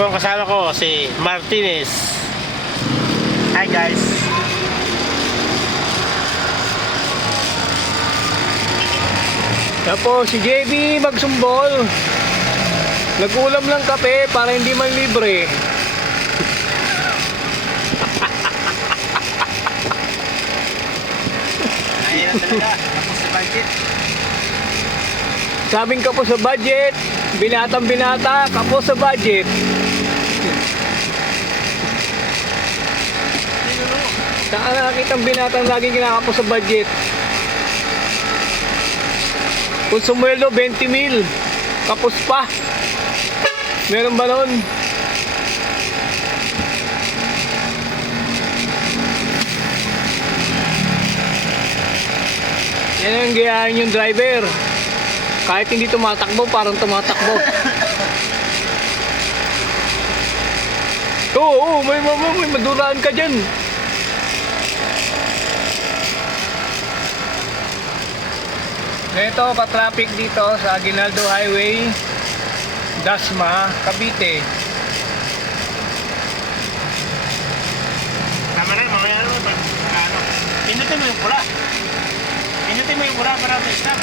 po ang kasama ko, si Martinez. Hi guys. Yan po, si JB magsumbol. Nag-ulam ng kape para hindi man libre. Ayun talaga, tapos sa budget. Sabing kapos sa budget, binatang binata, kapos sa budget. Saan nakakita ang binatang laging kinakapos sa budget? Kung sumweldo 20 mil, kapos pa. Meron ba nun? Yan ang gayahin yung driver. Kahit hindi tumatakbo, parang tumatakbo. Oo, may madulaan ka dyan. Ito, pa-traffic dito sa Aguinaldo Highway, Dasma, Cavite. Tama na, mamaya naman. Pinutin mo yung pula. Pinutin mo yung pula para ma-stop.